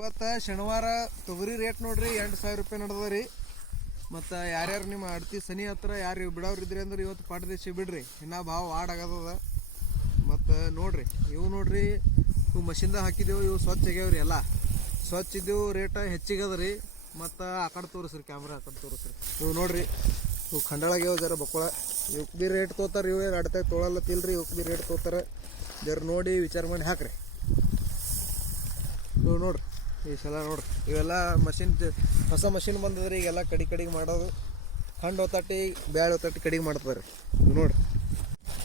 ಇವತ್ತು ಶನಿವಾರ ತೊಗರಿ ರೇಟ್ ನೋಡ್ರಿ 8,000 ರೂಪಾಯಿ ನಡೆದರಿ. ಮತ್ತು ಯಾರ್ಯಾರು ನಿಮ್ಮ ಅಡ್ತಿ ಸನಿ ಹತ್ರ ಯಾರು ಬಿಡೋರು ಇದ್ರಿ ಅಂದ್ರೆ ಇವತ್ತು ಪಾಟದೇಶಿ ಬಿಡ್ರಿ, ಇನ್ನೂ ಭಾವ ಆಡಾಗದ. ಮತ್ತು ನೋಡ್ರಿ ಇವು ನೋಡ್ರಿ, ಇವು ಮಷಿನ್ದಾಗ ಹಾಕಿದೆವು, ಇವು ಸ್ವಚ್ಛ ಆಗ್ಯಾವ್ರಿ, ಎಲ್ಲ ಸ್ವಚ್ಛ ಇದ್ದವು, ರೇಟ್ ಹೆಚ್ಚಿಗೆ ಅದ ರೀ. ಮತ್ತು ಆ ಕಡೆ ತೋರಿಸ್ರಿ, ಕ್ಯಾಮ್ರಾ ಆ ಕಡೆ ತೋರಿಸ್ರಿ. ಇವು ನೋಡ್ರಿ, ಇವು ಖಂಡಾಳಾಗ್ಯಾವ ಜರ ಬಕ್ಕಳ. ಇವಕ್ಕೆ ಭೀ ರೇಟ್ ತೊಗೋತಾರೆ, ಇವು ಏನು ಅಡ್ತಾಗ ತೊಗೊಳಲ್ಲತ್ತಿಲ್ರಿ, ಇವಕ್ಕೆ ಭೀ ರೇಟ್ ತೊಗೋತಾರೆ. ಜರ ನೋಡಿ ವಿಚಾರ ಮಾಡಿ ಹಾಕ್ರಿ. ಇವು ನೋಡ್ರಿ ಈ ಸಲ ನೋಡ್ರಿ, ಇವೆಲ್ಲ ಮಷಿನ್ ಹೊಸ ಮಷಿನ್ ಬಂದದ್ರಿ. ಈಗೆಲ್ಲ ಕಡಿಗೆ ಮಾಡೋದು, ಖಂಡ್ ಹೊತ್ತಾಟಿ ಬ್ಯಾಳೆ ಹೊತ್ತಾಟಿ ಕಡಿಗೆ ಮಾಡ್ತಾರೆ. ಇದು ನೋಡ್ರಿ,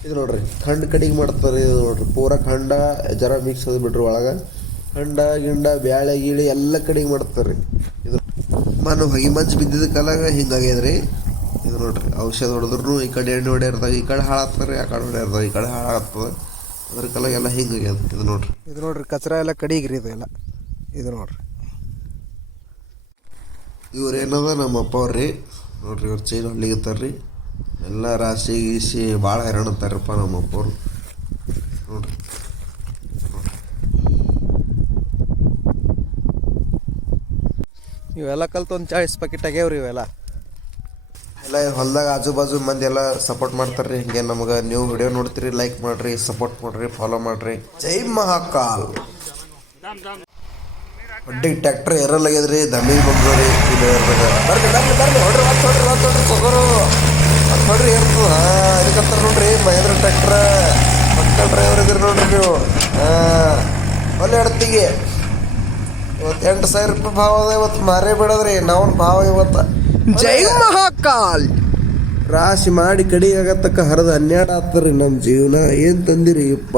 ಇದು ನೋಡ್ರಿ ಖಂಡ ಕಡಿಗೆ ಮಾಡ್ತಾರೆ. ಇದು ನೋಡ್ರಿ ಪೂರ ಖಂಡ ಜರ ಮಿಕ್ಸ್ ಅದು ಬಿಡ್ರಿ, ಒಳಗೆ ಖಂಡ ಗಿಂಡ ಬ್ಯಾಳೆ ಗೀಳೆ ಎಲ್ಲ ಕಡಿಗೆ ಮಾಡ್ತಾರೆ. ಇದು ನಾನು ಹೊಗೆ ಮಂಚು ಬಿದ್ದಿದ್ದ ಕಾಲಾಗ ಹಿಂಗಾಗ್ಯದ್ರಿ. ಇದು ನೋಡ್ರಿ ಔಷಧ ಹೊಡೆದ್ರು ಈ ಕಡೆ ಎಣ್ಣೆ ಹೊಡೆಯರ್ದಾಗ ಈ ಕಡೆ ಹಾಳಾಗ್ತಾರೆ, ಆ ಕಡೆ ಹೊಡೆಯರ್ದಾಗ ಈ ಕಡೆ ಹಾಳಾಗ್ತದೆ. ಅದ್ರ ಕಾಲಾಗ ಎಲ್ಲ ಹಿಂಗಾಗ್ಯದ. ಇದು ನೋಡ್ರಿ ಕಚರ ಎಲ್ಲ ಕಡಿಗ್ರಿ ಇದು ಎಲ್ಲ. ಇದು ನೋಡ್ರಿ ಇವ್ರು ಏನದ ನಮ್ಮ ಅಪ್ಪ ಅವ್ರಿ ನೋಡ್ರಿ, ಇವ್ರು ಚೈನ್ ಹೊಡ್ಲಿಗತ್ತಾರ್ರಿ. ಎಲ್ಲ ರಾಶಿ ಗೀಸಿ ಭಾಳ ಹೈರಾಣ ಅಂತಾರಪ್ಪ ನಮ್ಮ ಅಪ್ಪವ್ರು. ನೋಡ್ರಿ ಇವೆಲ್ಲ ಕಲ್ತು ಒಂದು 40 ಪ್ಯಾಕೆಟ್ ಆಗ್ಯಾವ್ರಿ. ಇವೆಲ್ಲ ಎಲ್ಲ ಹೊಲ್ದಾಗ ಆಜು ಬಾಜು ಮಂದಿ ಎಲ್ಲ ಸಪೋರ್ಟ್ ಮಾಡ್ತಾರ್ರಿ. ಹಿಂಗೆ ನಮಗೆ ನೀವು ವಿಡಿಯೋ ನೋಡ್ತೀರಿ, ಲೈಕ್ ಮಾಡಿರಿ, ಸಪೋರ್ಟ್ ಮಾಡಿರಿ, ಫಾಲೋ ಮಾಡಿರಿ. ಜೈ ಮಹಾಕಾಲ್. ಒಟ್ಟಿಗೆ ಟ್ಯಾಕ್ಟ್ರ್ ಎರಲಾಗ್ಯದ್ರಿ, ದಮ್ಮಿಗೆ ಬಂದ್ರಿ. ಇದು ಬರ್ರಿ ಬರ್ರಿ ಬರ್ರಿ ಹೊಡ್ರಿ, ಹೊಡ್ರಿ ತಗೋರು ಹೊಡ್ರಿ ಏರ್ತದ. ಇದಕ್ಕಂತಾರೆ ನೋಡ್ರಿ ಮಹೇಂದ್ರ ಟ್ಯಾಕ್ಟ್ರ ಮಕ್ಕ ಡ್ರೈವರ್ ಇದ್ರಿ ನೋಡ್ರಿ ನೀವು. ಒಳ್ಳೆ ಎಡ್ತಿಗೆ ಇವತ್ತು 8,000 ರೂಪಾಯಿ ಭಾವ ಅದ. ಇವತ್ತು ಮಾರೇ ಬಿಡೋದ್ರಿ ನಾವು ಭಾವ ಇವತ್ತು. ಜೈ ಮಹಾಕಾಲ್. ರಾಶಿ ಮಾಡಿ ಕಡಿಗೆ ಆಗತ್ತಕ್ಕ ಹರಿದು 12 ಆಗ್ತದ್ರಿ ನಮ್ಮ ಜೀವನ. ಏನು ತಂದಿರಿ ಯಪ್ಪ.